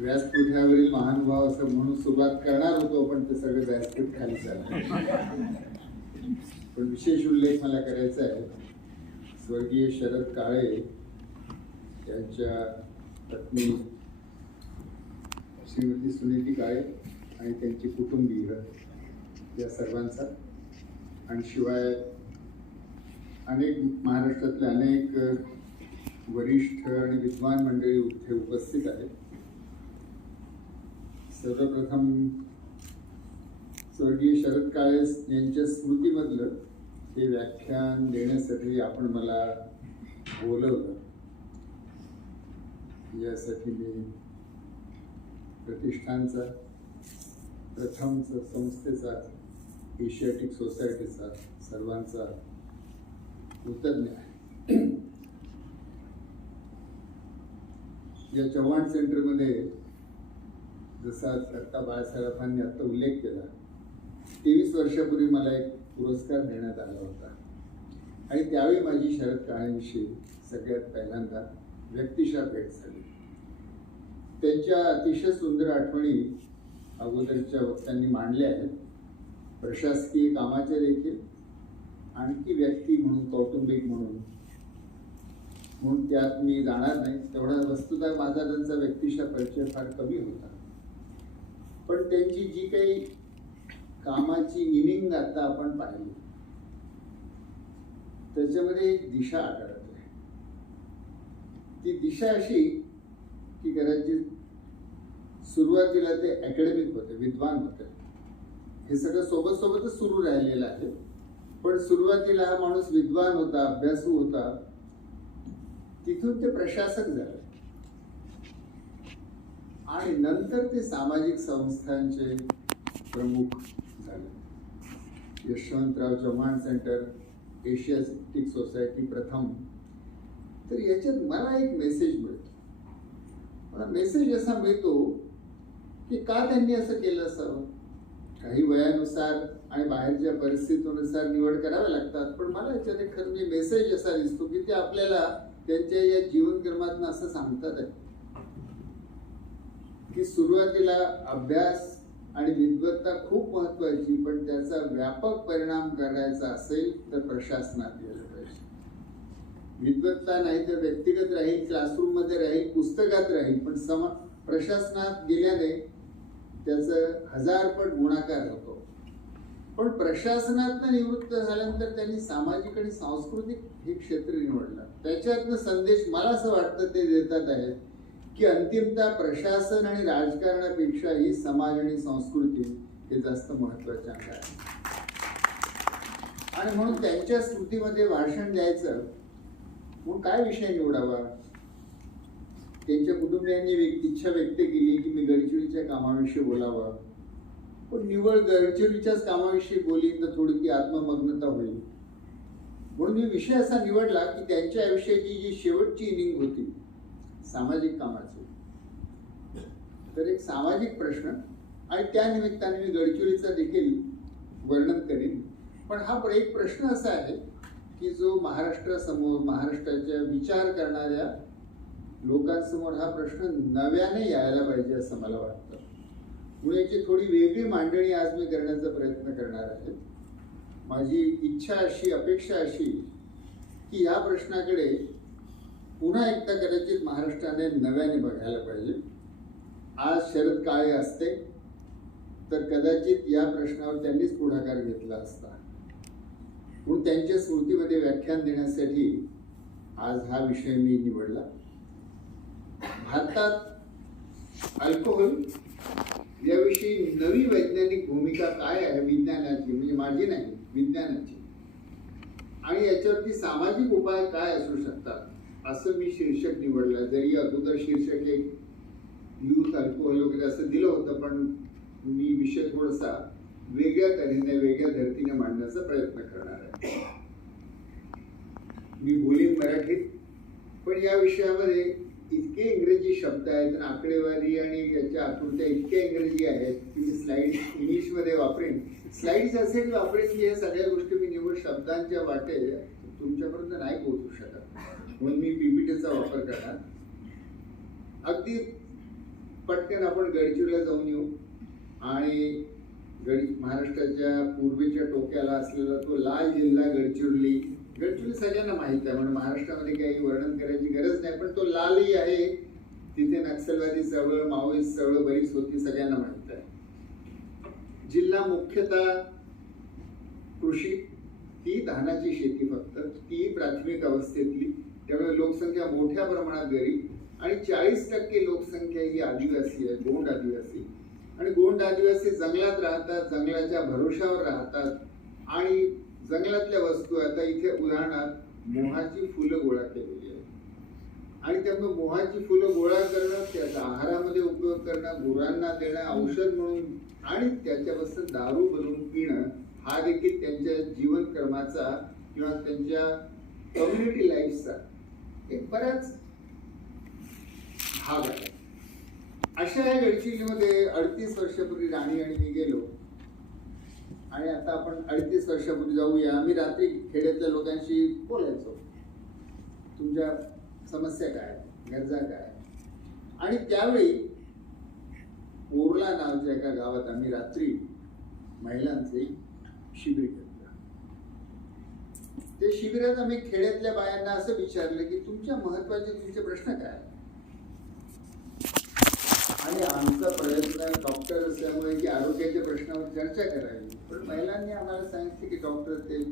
व्यासपीठावरील महानुभाव असं म्हणून सुरुवात करणार होतो पण ते सगळं व्यासपीठ खाली झालं. पण विशेष उल्लेख मला करायचा आहे. स्वर्गीय शरद काळे यांच्या पत्नी श्रीमती सुनीती काळे आणि त्यांची कुटुंबीय या सर्वांचा. आणि शिवाय अनेक महाराष्ट्रातले अनेक वरिष्ठ आणि विद्वान मंडळी इथे उपस्थित आहेत. सर्वप्रथम स्वर्गीय शरद काळे यांच्या स्मृतीमधलं हे व्याख्यान देण्यासाठी आपण मला बोलवलं. यासाठी मी प्रतिष्ठानचा प्रथमचा संस्थेचा एशियाटिक सोसायटीचा सर्वांचा कृतज्ञ आहे. या चव्हाण सेंटरमध्ये जसा आता बाळासाहेबांनी आता उल्लेख केला तेवीस वर्षापूर्वी मला एक पुरस्कार देण्यात आला होता. आणि त्यावेळी माझी शरद काळेंविषयी सगळ्यात पहिल्यांदा व्यक्तिशा भेट झाली. त्यांच्या अतिशय सुंदर आठवणी अगोदरच्या वक्त्यांनी मांडल्या आहेत. प्रशासकीय कामाच्या देखील आणखी व्यक्ती म्हणून कौटुंबिक म्हणून म्हणून त्यात मी जाणार नाही. तेवढा वस्तुतः माझा त्यांचा व्यक्तिशा परिचय फार कमी होता. पण त्यांची जी काही कामाची इनिंग आता आपण पाहिली. त्याच्यामध्ये एक दिशा आढळते. ती दिशा अशी की कदाचित सुरुवातीला ते अकॅडमिक होते विद्वान होते. हे सगळं सोबत सोबतच सुरू राहिलेलं आहे. पण सुरुवातीला हा माणूस विद्वान होता अभ्यासू होता. तिथून ते प्रशासक झाले. आणि नंतर ते सामाजिक संस्थांचे प्रमुख झाले. Yashwantrao Chavan centre Asiatic society प्रथम. तर याच्यात मला एक मेसेज मिळतो. मला मेसेज असा मिळतो की का त्यांनी असं केलं असावं? काही वयानुसार आणि बाहेरच्या परिस्थितीनुसार निवड कराव्या लागतात पण मला याच्यात एक खरं मी मेसेज असा दिसतो की ते आपल्याला त्यांच्या या जीवनक्रमातून असं सांगतात आहे की सुरुवातीला अभ्यास आणि विद्वत्ता खूप महत्वाची पण त्याचा व्यापक परिणाम करायचा असेल तर प्रशासनात गेलं पाहिजे. विद्वत्ता नाही तर व्यक्तिगत राहील क्लासरूममध्ये राहील पुस्तकात राहील पण सम प्रशासनात गेल्याने त्याचं हजारपट गुणाकार होतो. पण प्रशासनातनं निवृत्त झाल्यानंतर त्यांनी सामाजिक आणि सांस्कृतिक हे क्षेत्र निवडलं. त्याच्यातनं संदेश मला असं वाटतं ते देतात आहेत की अंतिमतः प्रशासन आणि राजकारणापेक्षा ही समाज आणि संस्कृती हे जास्त महत्त्वाचे आहे. आणि म्हणून त्यांच्या स्मृतीमध्ये भाषण द्यायचं म्हणून काय विषय निवडावा? त्यांच्या कुटुंबियांनी व्यक्त- इच्छा व्यक्त केली की मी गडचिरोलीच्या कामाविषयी बोलावं. पण निवड गडचिरोलीच्याच कामाविषयी बोली तर थोडी ती आत्ममग्नता होईल. म्हणून मी विषय असा निवडला की त्यांच्या आयुष्याची जी शेवटची इनिंग होती सामाजिक कामाचे. तर एक सामाजिक प्रश्न आणि त्या निमित्ताने मी गडचिरोलीचा देखील वर्णन करीन. पण हा एक प्रश्न असा आहे की जो महाराष्ट्रासमोर महाराष्ट्राच्या विचार करणाऱ्या लोकांसमोर हा प्रश्न नव्याने यायला पाहिजे असं मला वाटतं. म्हणून याची थोडी वेगळी मांडणी आज मी करण्याचा प्रयत्न करणार आहे. माझी इच्छा अशी अपेक्षा अशी की या प्रश्नाकडे पुन्हा एकदा कदाचित महाराष्ट्राने नव्याने बघायला पाहिजे. आज शरद काळे असते तर कदाचित या प्रश्नावर त्यांनीच पुढाकार घेतला असता. म्हणून त्यांच्या स्मृतीमध्ये व्याख्यान देण्यासाठी आज हा विषय मी निवडला. भारतात अल्कोहोल याविषयी नवी वैज्ञानिक भूमिका काय आहे? विज्ञानाची म्हणजे माझी नाही विज्ञानाची. आणि याच्यावरती सामाजिक उपाय काय असू शकतात? असं मी शीर्षक निवडलं. जरी अगोदर शीर्षक एक युथ अल्कोहोल वगैरे असं दिलं होतं पण मी विषय थोडासा वेगळ्या तऱ्हेने वेगळ्या धर्तीने मांडण्याचा प्रयत्न करणार आहे. मी बोलीन मराठीत पण या विषयामध्ये इतके इंग्रजी शब्द आहेत आकडेवारी आणि याच्या आकृत्या इतक्या इंग्रजी आहेत की मी स्लाइड इंग्लिशमध्ये वापरेन. स्लाईड्स असे वापरेन की या सगळ्या गोष्टी मी निवड शब्दांच्या वाटे तुमच्यापर्यंत नाही पोहोचू शकत. म्हणून मी पीपीटीचा वापर करणार. अगदी पटकन आपण गडचिरोला जाऊन येऊ. आणि गडी महाराष्ट्राच्या पूर्वेच्या टोक्याला असलेला तो लाल जिल्हा गडचिरोली. गडचिरोली सगळ्यांना माहीत आहे म्हणून महाराष्ट्रामध्ये काही वर्णन करायची गरज नाही पण तो लालही आहे. तिथे नक्षलवादी चळवळ माओइस्ट चळवळ बरीच होती सगळ्यांना माहीत आहे. जिल्हा मुख्यतः कृषी ती धानाची शेती फक्त ती प्राथमिक अवस्थेतली. त्यामुळे लोकसंख्या मोठ्या प्रमाणात गरीब आणि चाळीस टक्के लोकसंख्या ही आदिवासी आहे गोंड आदिवासी. आणि गोंड आदिवासी जंगलात राहतात जंगलाच्या भरोशावर राहतात. आणि जंगलातल्या वस्तू आता इथे उदाहरणार्थ मोहाची फुलं गोळा केलेली आहे आणि त्यामुळे मोहाची फुलं गोळा करणं त्याचा आहारामध्ये उपयोग करणं गुरांना देणं औषध म्हणून आणि त्याच्यापासून दारू बनवून पिणं हा देखील त्यांच्या जीवनक्रमाचा किंवा त्यांच्या कम्युनिटी लाईफचा एक बऱ्याच भाग आहे. अशा या गडचिरोलीमध्ये अडतीस वर्षापूर्वी राणी आणि मी गेलो. आणि आता आपण अडतीस वर्षापूर्वी जाऊया. आम्ही रात्री खेड्यातल्या लोकांशी बोलायचो. तुमच्या समस्या काय? गरजा काय? आणि त्यावेळी ओरला नावाच्या एका गावात आम्ही रात्री महिलांचे शिबिर घेतलं. ते शिबिरात आम्ही खेड्यातल्या बायांना असं विचारलं की तुमच्या महत्त्वाचे तुमचे प्रश्न काय? आणि आमचा प्रयत्न डॉक्टर असल्यामुळे की आरोग्याच्या प्रश्नावर चर्चा करावी. पण महिलांनी आम्हाला सांगितले की डॉक्टर ते